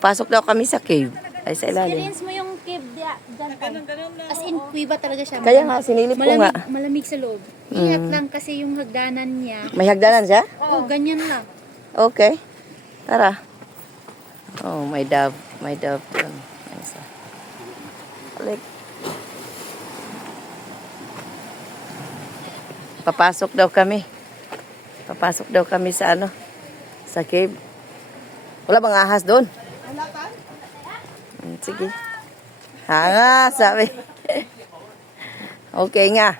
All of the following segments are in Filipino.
Papasok daw kami sa cave. Ay, sa ilalim. Experience mo yung cave dyan. As in, kuiba talaga siya. Kaya nga, sinilip ko nga. Malamig sa loob. Ingat lang kasi yung hagdanan niya. May hagdanan siya? Oo, ganyan lang. Okay. Tara. Oh, may dove. May dove. Isa. Balik. Papasok daw kami. Papasok daw kami sa ano? Sa cave. Wala bang ahas doon? Wala ka? Sige. Hanga, sabi. Okay nga.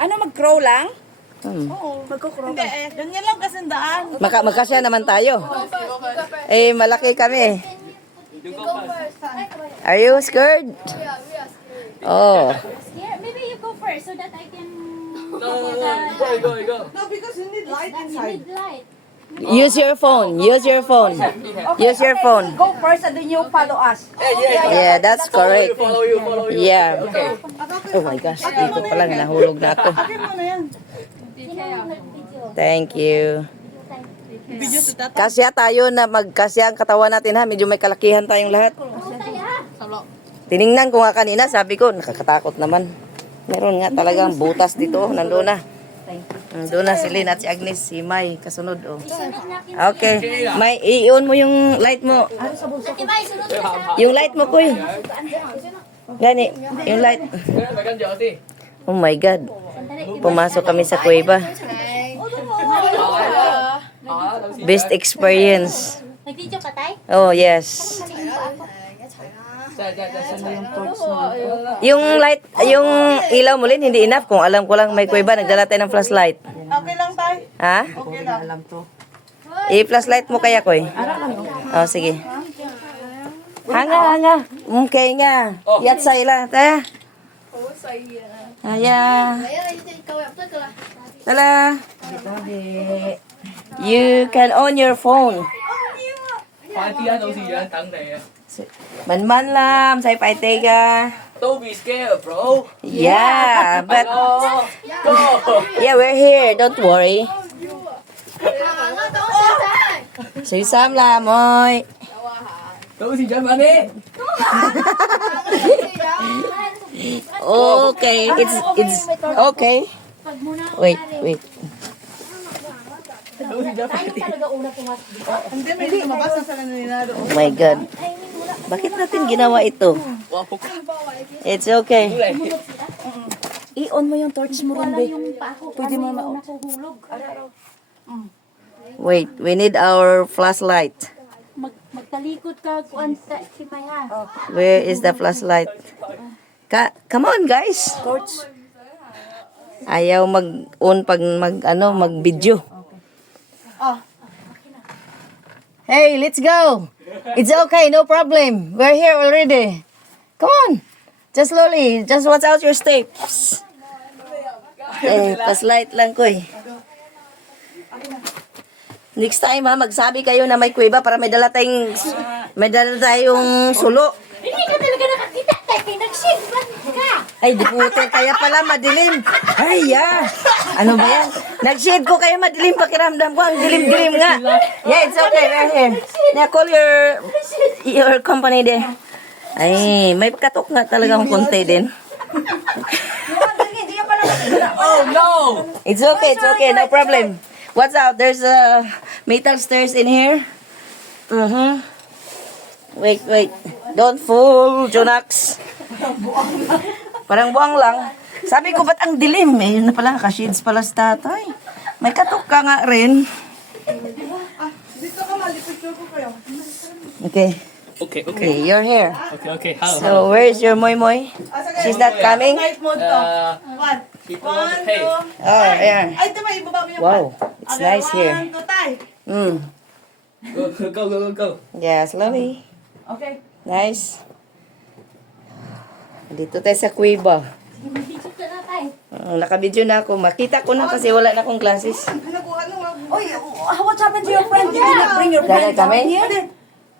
Ano, mag-crow lang? Oo. Mag-crow. Hindi, ganyan lang kasi ang daan. Magkasya naman tayo. Eh, malaki kami. Are you scared? Oh. Yeah, maybe you go first so that I can... Go. No, because you need light You inside. need light. Use your phone. Use your phone. Use your phone. Go first and then you follow us. Yeah, that's correct. Follow you. Yeah. Oh my gosh, dito pa lang nahulog na ako. Akin mo na yan. Thank you. Video to tata. Kasya tayo na magkasya ang katawan natin ha. Medyo may kalakihan tayong lahat. Tiningnan ko nga kanina, sabi ko, nakakatakot naman. Meron nga talagang butas dito. Nandun na. Nandun na si Lynn at si Agnes, si May, kasunod. Oh. Okay. May, i-on mo yung light mo. Yung light mo, kuy. Gani, yung light. Oh my God. Pumasok kami sa kuweba. Best experience. Nag-video ka, tay? Oh, yes. Yung light, yung ilaw mo, Lynn, hindi enough. Kung alam ko lang may kuweba, nagdala tayo ng flashlight. Okay lang tayo. Ha? Okay lang. I-flashlight mo kaya, Koy? Oh, sige. Hanga. Okay nga. Yat sa ila. Taya. Aya. Tala. You can on your phone. Man lam, say pa tega. Don't be scared, bro. Yeah, but Go. yeah, we're here. Don't worry. Say Sam la, moy. Don't see John Money. Okay, it's okay. Wait. Don't see John Money. Hindi, may lumabas sa kanina doon. Oh my God. Bakit natin ginawa ito? It's okay. I-on mo yung torch mo rin, babe. Pwede mo ma-on. Wait, we need our flashlight. Magtalikod ka kuan sa si Maya. Where is the flashlight? Come on, guys. Torch. Ayaw mag-on pag mag-video. Hey, let's go. It's okay, no problem. We're here already. Come on. Just slowly. Just watch out your steps. Eh, flashlight lang ko eh. Next time ha, magsabi kayo na may kuweba para may dala tayong sulo. Hindi ka talaga nakakita, tay. Kaya nag-shave ka. Ay, di puto. Kaya pala madilim. Ay, ano ba yan? Nag-shade ko kaya madilim. Pakiramdam ko. Ang dilim-dilim nga. Yeah, it's okay. Right here. Now, call your company there. Ay, may katok nga talagang konti din. Oh no. It's okay. No problem. What's out? There's metal stairs in here. Wait. Don't fool, Jonax. Parang buwang lang. Sabi ko, ba't ang dilim? Eh, yun na pala, ka-shades pala sa tatay. May katok ka nga rin. Dito ka, malipicture ko kayo. Okay. Okay, you're here. Okay. How? So, where's your moy moy? She's not coming? Night mode to. One. Hey. Oh, yeah. Ay, diba, ibaba mo yung Wow, it's nice here. One, two, tay. Go. Yeah, slowly. Okay. Nice. Dito tayo sa kuweba. Video ka na, tay. Nakabidyo na ako. Makita ko na kasi wala na akong classes. Pinakuha lang. Oy, what happened to your friend? Did you not bring your Dahil friend down kami? here?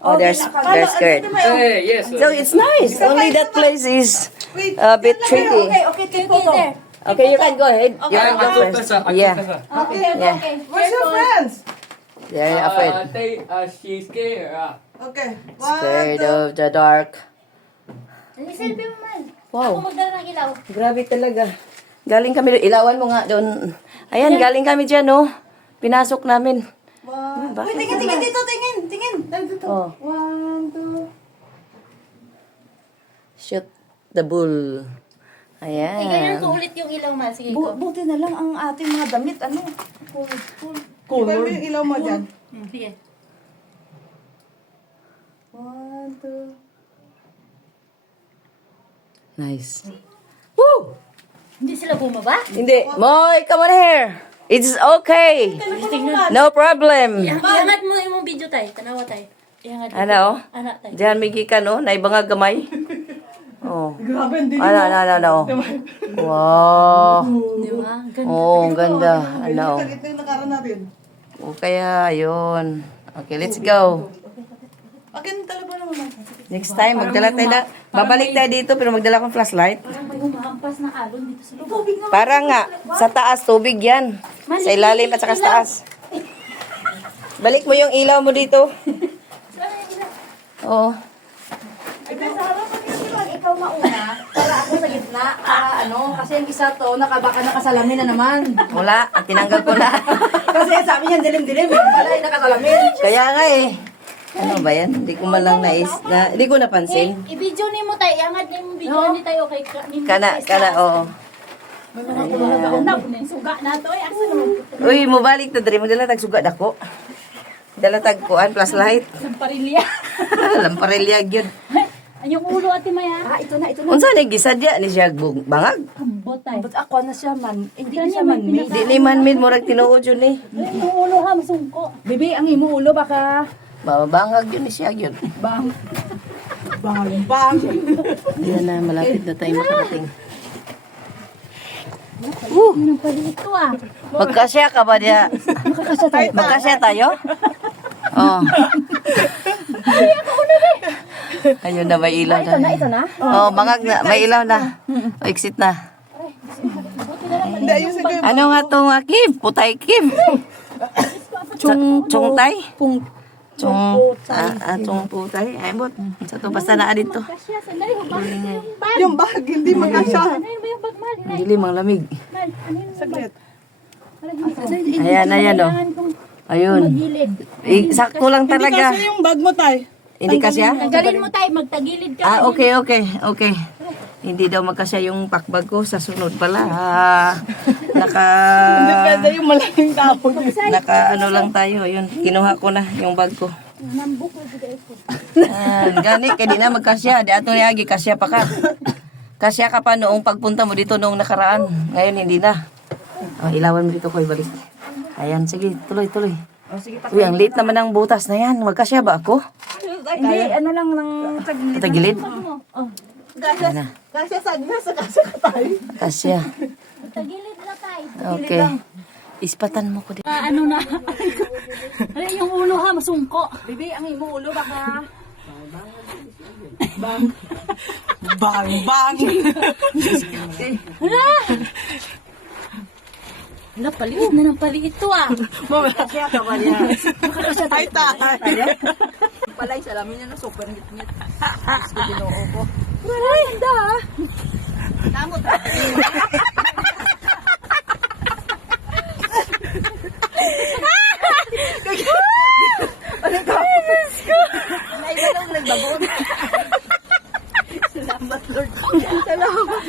Oh, they're scared. Hey, yes. So, it's nice. Only that place is a bit tricky. Okay, take photo. Okay, you can go ahead. You can go first. Yeah. Okay. Yeah. Where's your friends? They're afraid. She's scared. Okay. Scared of the dark. Selfie mo man. Wow. Ako magdala ng ilaw. Grabe talaga. Galing kami doon. Ilawan mo nga doon. Ayan, galing kami dyan, oh. Pinasok namin. Wow. Bakit Uy, tingin dito, tingin. Dito. Oh. 1, 2. Shoot the bull. Ganyan Ayan. ko ulit yung ilaw man. Sige ko. Buti na lang ang ating mga damit, ano? Iba mo yung ilaw mo dyan. Sige. 1, 2. Nice. Woo! Hindi sila bumaba? Hindi. Moy, come on here. It's okay. No problem. Iangat mo yung video tayo. Tanawa tayo. Iangat mo. Ano? Anak tayo. Diyan may gikan, no? Naibanga gamay. Oh. Grabe, hindi Ano. Wow. Di ba? Ganda. Oh, ang ganda. Ano? Ito yung nakaraan natin. O kaya, yun. Okay, let's go. Akin tala ba naman? Next time, magdala tayo na. Babalik tayo dito, pero magdala akong flashlight. Parang may humahampas na alon dito sa loob. Para nga, sa taas, tubig yan. Sa ilalim at saka sa taas. Balik mo yung ilaw mo dito. Oo. Ikaw mauna, para ako sa gitna, para ano, kasi yung isa to, baka nakasalamin na naman. Wala, tinanggal ko na. Kasi sabi niya, dilim-dilim, wala yung nakasalamin. Kaya nga eh. Ano ba yan? Hindi ko malang hindi ko napansin. I-video ni mo tayo. Iangat ni mo video. Hindi tayo kay Kana, oo. Suga na to. Asa naman. Uy, mubalik to diri, magdala tag sugat ako. Dala tag kuan flashlight. Parilya. Lamparelya gyud. Yung ulo ati maya. Ito na. Unsa ni gisadya ni siya bangag? Ambot tayo. But ako na siya man, hindi na siya man-made. Di ni man mid murag tinuod yun eh. Yung ulo ha. Masungko. Bibi, ang imo ulo baka Mabangag yun ni siya yun. bang. Bang. Yan na, malapit na tayo makarating. Anong pala ito ah. Magkasya ka ba diya? Magkasya tayo? Oh. Ayun na, may ilaw na. Ito na. Oh, bangag na, may ilaw na. Oh, exit na. Hindi, ayusin ko yung... Ano nga to nga, Kim? Putay Kim. Chung tay? Chung putay. Ay, bot. Sa to, basta na dito. Kasya. Sandali. Bakit yung bag? Yung bag, hindi magkasya. Ano yun ba yung bag mal? Dili mang lamig. Mal, ano yun? Saglit. Ayan, oh. Ayun. Gilid. Sakto lang Hindi talaga. kasi yung bag mo, tay. Hindi kasya? Tanggalin mo tayo. Magtagilid ka. Ah, okay. Hindi daw magkasya yung pakbag ko sa sunod pala. Depende yung malaking tapon. Naka ano lang tayo. Yun, kinuha ko na yung bag ko. Nambuk na bigay ko. Gani, kaya di na magkasya. Di ato niya, kasya pa ka. Kasya ka pa noong pagpunta mo dito noong nakaraan. Ngayon, hindi na. Oh, ilawan mo dito ko, ibalik. Ayan, sige, tuloy. Uy, ang late naman ng butas na yan. Magkasya ba ako? Hindi, ano lang ng Tagilid? Kasya, kasya sa kasya ka tayo. Kasya. Tagilid na tayo. Okay. Ispatan mo ko dito. Ano na? Ano yung ulo ha? Masungko. Bibi, ang imo ulo baka Bang. Wala, paliit na ng paliit to ah. kaya ka ba niya? Ay, tayo. Palay, salamin niya na super ngit-ngit. Ay, handa ah. Naiba lang nagbagon. Salamat, Lord. Salamat.